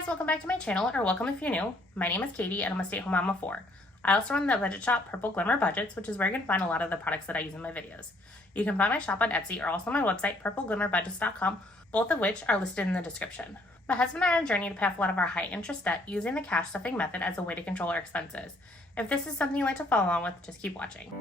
Guys, welcome back to my channel, or welcome if you're new. My name is Katie and I'm a stay-at-home mom of 4. I also run the budget shop Purple Glimmer Budgets, which is where you can find a lot of the products that I use in my videos. You can find my shop on Etsy or also my website, purpleglimmerbudgets.com, both of which are listed in the description. My husband and I are on a journey to pay off a lot of our high interest debt using the cash stuffing method as a way to control our expenses. If this is something you'd like to follow along with, just keep watching.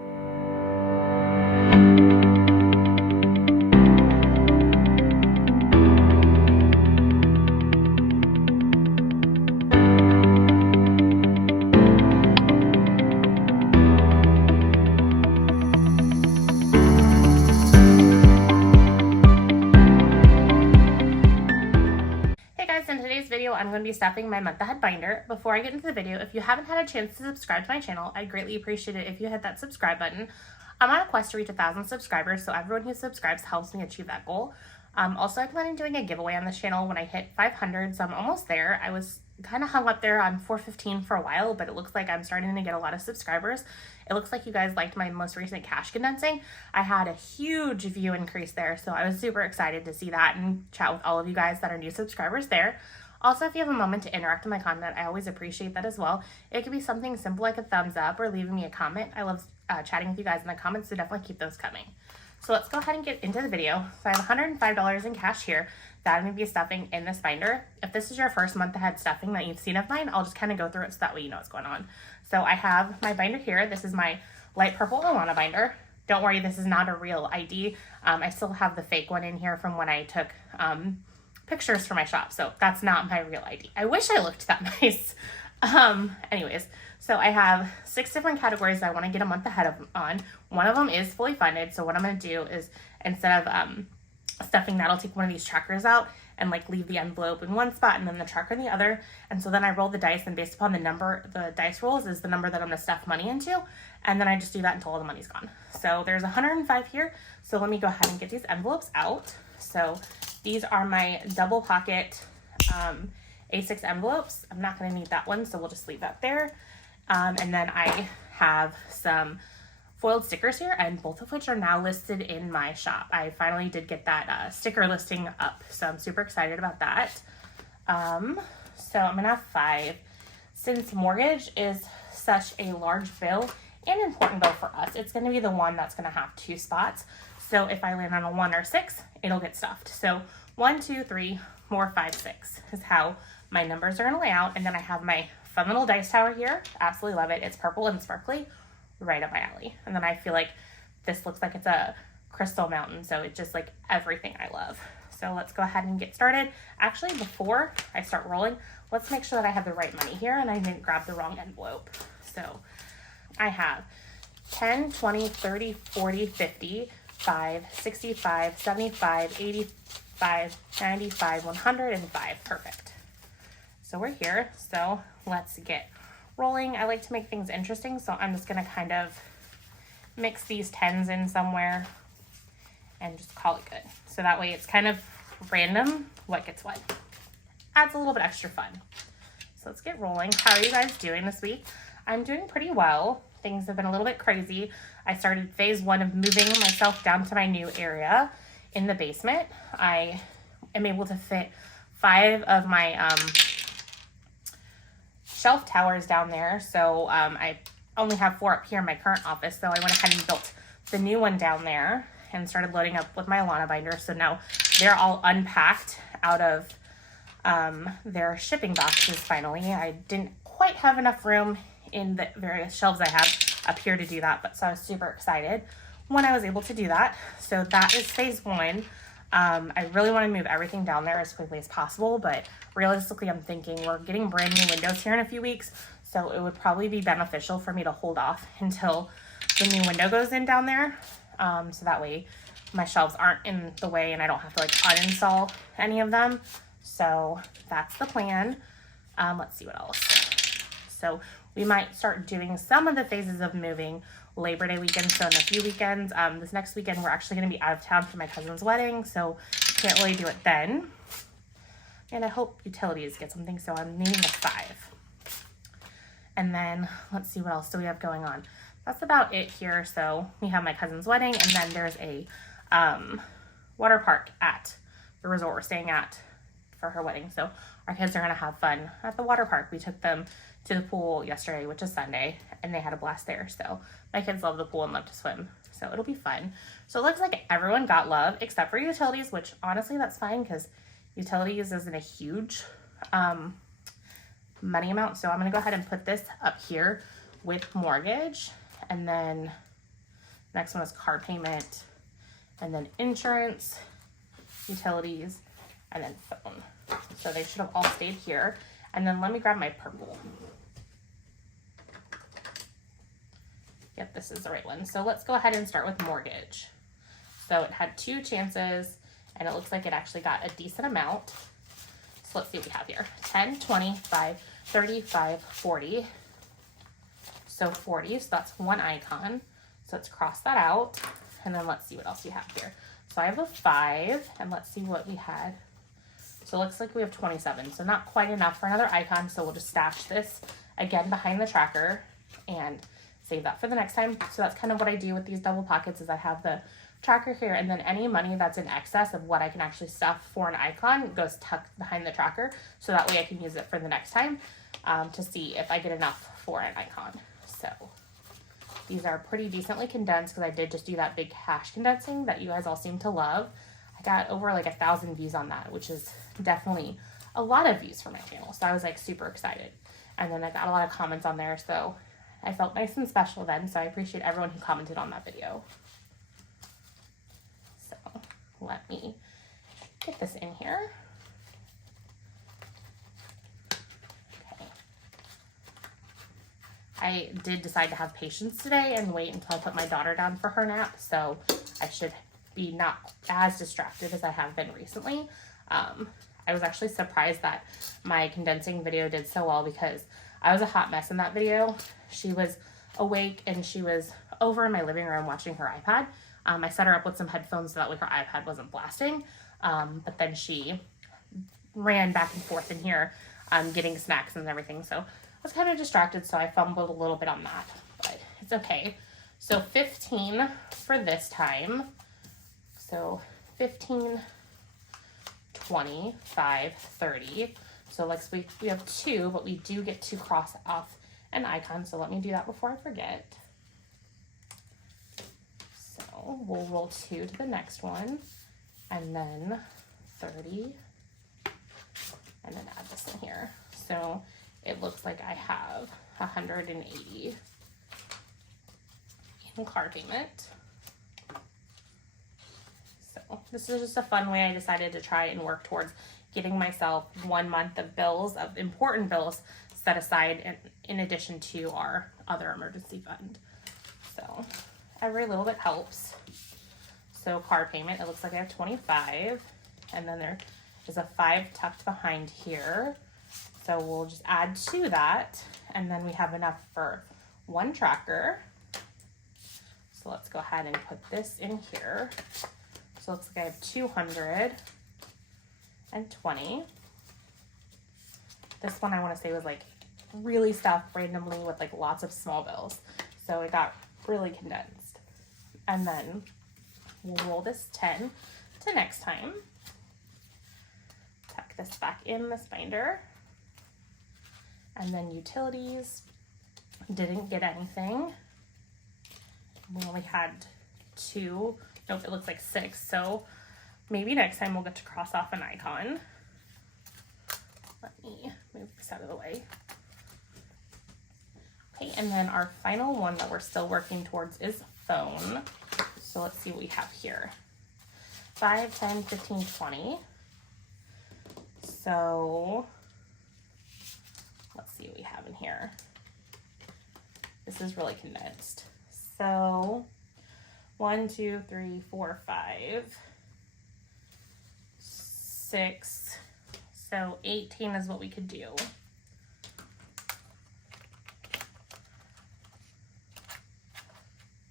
I'm going to be stuffing my month ahead binder. Before I get into the video, if you haven't had a chance to subscribe to my channel, I'd greatly appreciate it if you hit that subscribe button. I'm on a quest to reach 1,000 subscribers, so everyone who subscribes helps me achieve that goal. Also, I plan on doing a giveaway on this channel when I hit 500, so I'm almost there. I was kind of hung up there on 415 for a while, but it looks like I'm starting to get a lot of subscribers. It looks like you guys liked my most recent cash condensing. I had a huge view increase there, so I was super excited to see that and chat with all of you guys that are new subscribers there. Also, if you have a moment to interact with my content, I always appreciate that as well. It could be something simple like a thumbs up or leaving me a comment. I love chatting with you guys in the comments, so definitely keep those coming. So let's go ahead and get into the video. So I have $105 in cash here that I'm going to be stuffing in this binder. If this is your first month ahead stuffing that you've seen of mine, I'll just kind of go through it so that way you know what's going on. So I have my binder here. This is my light purple Alana binder. Don't worry, this is not a real ID. I still have the fake one in here from when I took pictures for my shop, so that's not my real ID. I wish I looked that nice. Anyways, so I have 6 different categories that I want to get a month ahead of on. One of them is fully funded, so what I'm going to do is instead of stuffing that, I'll take one of these trackers out and like leave the envelope in one spot and then the tracker in the other, and so then I roll the dice, and based upon the number the dice rolls is the number that I'm going to stuff money into, and then I just do that until all the money's gone. So there's 105 here, so let me go ahead and get these envelopes out. So these are my double pocket A6 envelopes. I'm not going to need that one, so we'll just leave that there. And then I have some foiled stickers here, and both of which are now listed in my shop. I finally did get that sticker listing up, so I'm super excited about that. So I'm going to have 5. Since mortgage is such a large bill and important bill for us, it's going to be the one that's going to have 2 spots. So if I land on a 1 or 6, it'll get stuffed. So 1, 2, 3, 4, 5, 6 is how my numbers are going to lay out. And then I have my fun little dice tower here. Absolutely love it. It's purple and sparkly, right up my alley. And then I feel like this looks like it's a crystal mountain, so it's just like everything I love. So let's go ahead and get started. Actually, before I start rolling, let's make sure that I have the right money here and I didn't grab the wrong envelope. So I have 10, 20, 30, 40, 50, 5, 65, 75, 85, 95, 105. Perfect. So we're here. So let's get rolling. I like to make things interesting, so I'm just going to kind of mix these 10s in somewhere and just call it good. So that way it's kind of random what gets what. Adds a little bit extra fun. So let's get rolling. How are you guys doing this week? I'm doing pretty well. Things have been a little bit crazy. I started phase 1 of moving myself down to my new area in the basement. I am able to fit 5 of my shelf towers down there. So I only have 4 up here in my current office. So I went ahead and built the new one down there and started loading up with my Alana binder. So now they're all unpacked out of their shipping boxes finally. I didn't quite have enough room in the various shelves I have up here to do that, but so I was super excited when I was able to do that. So that is phase 1. I really want to move everything down there as quickly as possible, but realistically I'm thinking we're getting brand new windows here in a few weeks, so it would probably be beneficial for me to hold off until the new window goes in down there, so that way my shelves aren't in the way and I don't have to like uninstall any of them. So that's the plan. Let's see what else. So we might start doing some of the phases of moving Labor Day weekend, so in a few weekends. This next weekend we're actually going to be out of town for my cousin's wedding, so can't really do it then. And I hope utilities get something, so I'm needing a 5. And then let's see what else do we have going on. That's about it here. So we have my cousin's wedding, and then there's a water park at the resort we're staying at for her wedding. So our kids are gonna have fun at the water park. We took them to the pool yesterday, which is Sunday, and they had a blast there. So my kids love the pool and love to swim. So it'll be fun. So it looks like everyone got love except for utilities, which honestly that's fine because utilities isn't a huge money amount. So I'm gonna go ahead and put this up here with mortgage, and then next one is car payment, and then insurance, utilities, and then phone. So they should have all stayed here. And then let me grab my purple. Yep, this is the right one. So let's go ahead and start with mortgage. So it had 2 chances, and it looks like it actually got a decent amount. So let's see what we have here. 10, 20, 5, 35, 40. So 40, so that's 1 icon. So let's cross that out. And then let's see what else we have here. So I have a 5, and let's see what we had. So it looks like we have 27. So not quite enough for another icon. So we'll just stash this again behind the tracker and save that for the next time. So that's kind of what I do with these double pockets is I have the tracker here, and then any money that's in excess of what I can actually stuff for an icon goes tucked behind the tracker. So that way I can use it for the next time to see if I get enough for an icon. So these are pretty decently condensed because I did just do that big hash condensing that you guys all seem to love. I got over like 1,000 views on that, which is definitely a lot of views for my channel. So I was like super excited. And then I got a lot of comments on there. So I felt nice and special then. So I appreciate everyone who commented on that video. So let me get this in here. Okay. I did decide to have patience today and wait until I put my daughter down for her nap. So I should be not as distracted as I have been recently. I was actually surprised that my condensing video did so well because I was a hot mess in that video. She was awake and she was over in my living room watching her iPad. I set her up with some headphones so that way her iPad wasn't blasting. But then she ran back and forth in here getting snacks and everything. So I was kind of distracted, so I fumbled a little bit on that, but it's okay. So 15 for this time. So 15, 20, 5, 30. So like we have 2, but we do get to cross off an icon. So let me do that before I forget. So we'll roll 2 to the next one, and then 30, and then add this in here. So it looks like I have 180 in car payment. So this is just a fun way I decided to try and work towards getting myself 1 month of bills, of important bills, set aside in addition to our other emergency fund. So every little bit helps. So car payment, it looks like I have 25, and then there is a 5 tucked behind here. So we'll just add to that, and then we have enough for 1 tracker. So let's go ahead and put this in here. So it looks like I have 220. This one I want to say was like really stuffed randomly with like lots of small bills. So it got really condensed. And then we'll roll this 10 to next time. Tuck this back in this binder. And then utilities, didn't get anything. We only had 2. Nope, it looks like 6. So maybe next time we'll get to cross off an icon. Let me move this out of the way. Okay, and then our final one that we're still working towards is phone. So let's see what we have here. 5, 10, 15, 20. So let's see what we have in here. This is really condensed. So 1, 2, 3, 4, 5, 6. So 18 is what we could do.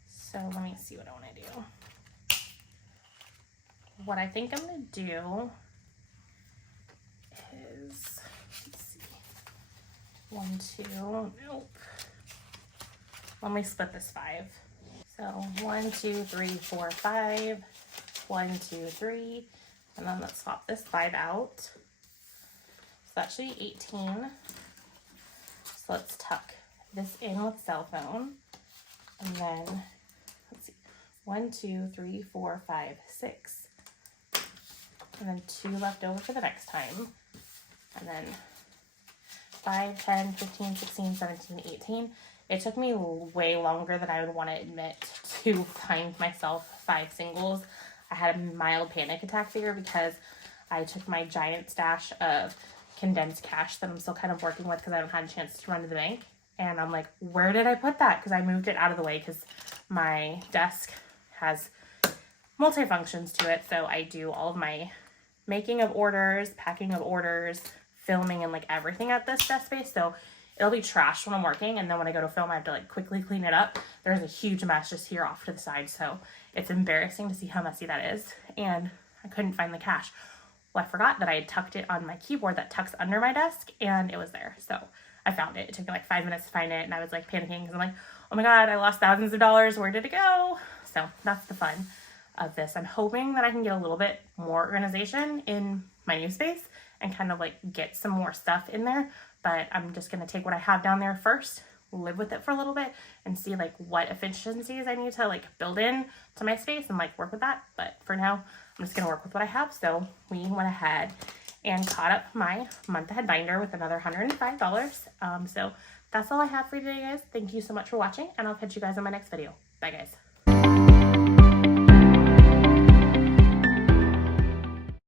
So let me see what I want to do. What I think I'm going to do is, let's see, 1, 2, nope. Let me split this 5. So 1, 2, 3, 4, 5, 1, 2, 3, and then let's swap this 5 out. that should be 18. So let's tuck this in with cell phone. And then, let's see, 1, 2, 3, 4, 5, 6. And then 2 left over for the next time. And then 5, 10, 15, 16, 17, 18. It took me way longer than I would want to admit to find myself 5 singles. I had a mild panic attack there because I took my giant stash of condensed cash that I'm still kind of working with because I haven't had a chance to run to the bank. And I'm like, where did I put that? Because I moved it out of the way because my desk has multi-functions to it. So I do all of my making of orders, packing of orders, filming, and like everything at this desk space. So it'll be trashed when I'm working. And then when I go to film, I have to like quickly clean it up. There's a huge mess just here off to the side. So it's embarrassing to see how messy that is. And I couldn't find the cash. Well, I forgot that I had tucked it on my keyboard that tucks under my desk, and it was there. So I found it. It took me like 5 minutes to find it, and I was like panicking because I'm like, oh my God, I lost thousands of dollars. Where did it go? So that's the fun of this. I'm hoping that I can get a little bit more organization in my new space and kind of like get some more stuff in there. But I'm just going to take what I have down there first, live with it for a little bit, and see like what efficiencies I need to like build in to my space and like work with that. But for now, I'm just going to work with what I have. So we went ahead and caught up my month ahead binder with another $105. So that's all I have for you today, guys. Thank you so much for watching, and I'll catch you guys in my next video. Bye, guys.